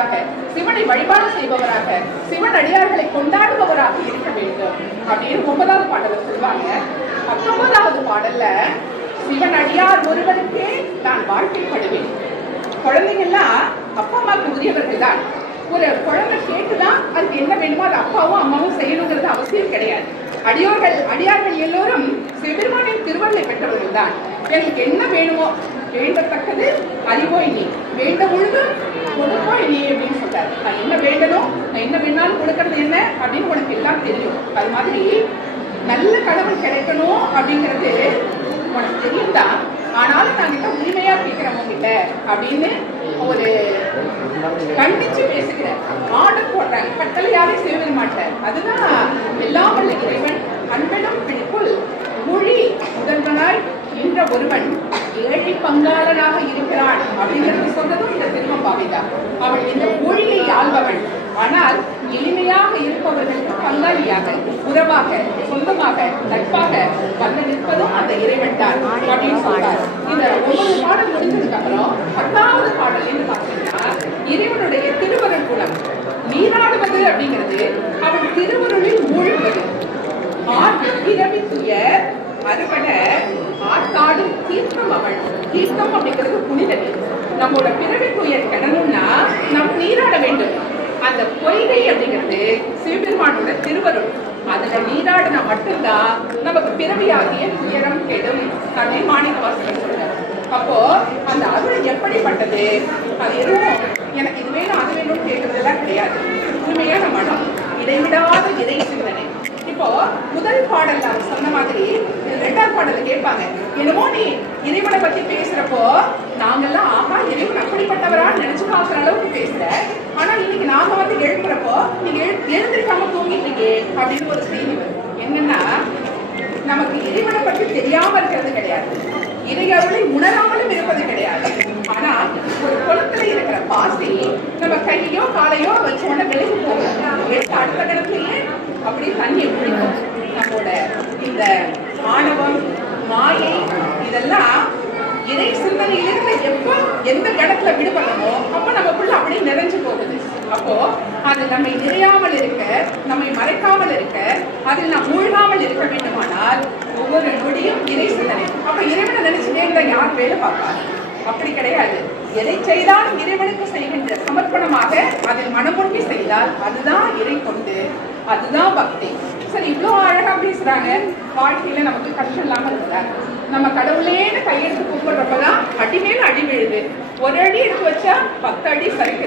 செய்பவராக, சிவனை வழிபாடு செய்பவராக, சிவன் அடியார்களை கொண்டாடுபவராக இருக்க வேண்டும் அப்படின்னு 9வது பாடல சொல்லுவாங்க. 19வது பாடல்ல சிவன் அடியார் ஒருவனுக்கே நான் வாழ்க்கைப்படுவேன். குழந்தைங்கள்லாம் அப்பா அம்மாவுக்கு உரியவர்கள் தான். ஒரு குழந்தை கேட்டுதான் அதுக்கு என்ன வேணுமோ அது அப்பாவும் அம்மாவும் செய்யணுங்கிறது அவசியம் கிடையாது. அடியார்கள் எல்லோரும் சிவபெருமானின் திருவருளை பெற்றவர்கள் தான். எனக்கு என்ன வேணுமோ, வேண்டத்தக்கது அறிவோய் நீ, வேண்ட பொழுதும் கொடுப்போய் நீ அப்படின்னு சொல்றாரு. நான் என்ன வேண்டணும், நான் என்ன வேணாலும் கொடுக்கறது என்ன அப்படின்னு உனக்கு எல்லாம் தெரியும். அது மாதிரி நல்ல கடவுள் கிடைக்கணும் அப்படிங்கிறது உனக்கு தெரியும் தான். ஆனாலும் நான் கிட்ட உரிமையா கேட்கிறவங்க கிட்ட அப்படின்னு ஒரு கண்டிச்சு பேசுகிறேன். ஆர்டர் போடுறாங்க, கட்டளையாவே செய்வது மாட்டேன். அதுதான் எல்லாம் வல்ல இறைவன் அன்பனும் பிடிக்குள் மொழி முதல்வனாய் என்ற ஒருவன் ஏழை பங்காளனாக இருக்கிறான் அப்படிங்கிறது சொன்னதும் இந்த திருவம்பாவைதான். அவன் இந்த மொழியை ஆள்பவன், ஆனால் எளிமையாக இருப்பவர்களுக்கு பங்காளியாக, உறவாக, சொந்தமாக, நட்பாக வந்து நிற்பதும் அந்த இறைவன் தான் அப்படின்னு சொல்றார். இந்த 9 பாடல் முடிஞ்சதுக்கு அப்புறம் 10வது பாடல் பார்த்தீங்கன்னா இறைவனுடைய திருவருள் குணம். நீராடுவது அப்படிங்கிறது அவன் திருவருளில் மூழ்குவது. பிறவி துயர் அறுபட ஆத்தாடும் தீர்த்தம் அவன். தீர்த்தம் அப்படிங்கிறது புனித நீர். நம்மளோட பிறவி துயர் கிடணும்னா நம்ம நீராட வேண்டும். அந்த பொய்கை அப்படிங்கிறது சிவபெருமானோட திருவருள். அதுல நீராடினா மட்டும்தான் நமக்கு பிறவியாகிய துயரம் கெடும். தன்னை மாணிக்கவாசகர் சொல்றாரு. அப்போ அந்த அருள் எப்படிப்பட்டது? அது எதுவும் எனக்கு இது வேணும் அது வேணும்னு கேட்கறதெல்லாம் கிடையாது. உண்மையான மனம், இடைவிடாத இறை சிந்தனை. இப்போ முதல் பாடல் அவர் சொன்ன மாதிரி 2வது பாடல கேட்பாங்க, என்னமோ நீ இறைவனை பத்தி பேசுறப்போ நாங்கெல்லாம் ஆஹா இறைவன் அப்படிப்பட்டவரான்னு நினைச்சு பார்க்குற அளவுக்கு பேசுற. ஆனா இன்னைக்கு நாம வந்து எழுப்புறப்போ நீங்க எழுந்திருக்காம தூங்கிட்டீங்க அப்படின்னு ஒரு செய்தி வரும். என்னன்னா, நமக்கு இறைவனை பற்றி தெரியாம இருக்கிறது கிடையாது, இறையவளை உணராமலும் இருப்பது கிடையாது. ஆனா ஒரு குளத்துல இருக்கிற பாசி நம்ம கையோ காலையோ வச்சோட விலகி போகும். அடுத்த இடத்துலயே அப்படி தண்ணியை குடிக்கும். நம்மளோட இந்த ஆணவம், மாயை இதெல்லாம் இறை சிந்தனையிலிருந்து எப்போ எந்த இடத்துல விடுபடணுமோ அப்ப நமக்குள்ள அப்படியே நிறைஞ்சு போகுது. அப்போ அது நம்மை நிறையாமல் இருக்க, நம்மை மறைக்காமல் இருக்க, அதில் நாம் மூழ்காமல் இருக்க வேண்டுமானால் ஒவ்வொரு நொடியும் இறை சிந்தனை. அப்ப இறைவனை நினைச்சுட்டே இருந்தா யார் வேலை பார்ப்பார்? அப்படி கிடையாது. எதை செய்தாலும் இறைவனுக்கு செய்கின்ற சமர்ப்பணமாக அதில் மனமுழுக்கி செய்தால் அதுதான் இறை கொண்டு, அதுதான் பக்தி. சரி, இவ்வளோ அழகா பேசுறாங்க. வாழ்க்கையில நமக்கு கஷ்டம் இல்லாம இருக்கிறாங்க. நம்ம கடவுளேன்னு கையெடுத்து கூப்பிடுறப்பதான் அடி மேல அடி விழுது. ஒரு அடி எடுத்து வச்சா 10 அடி சரிக்கு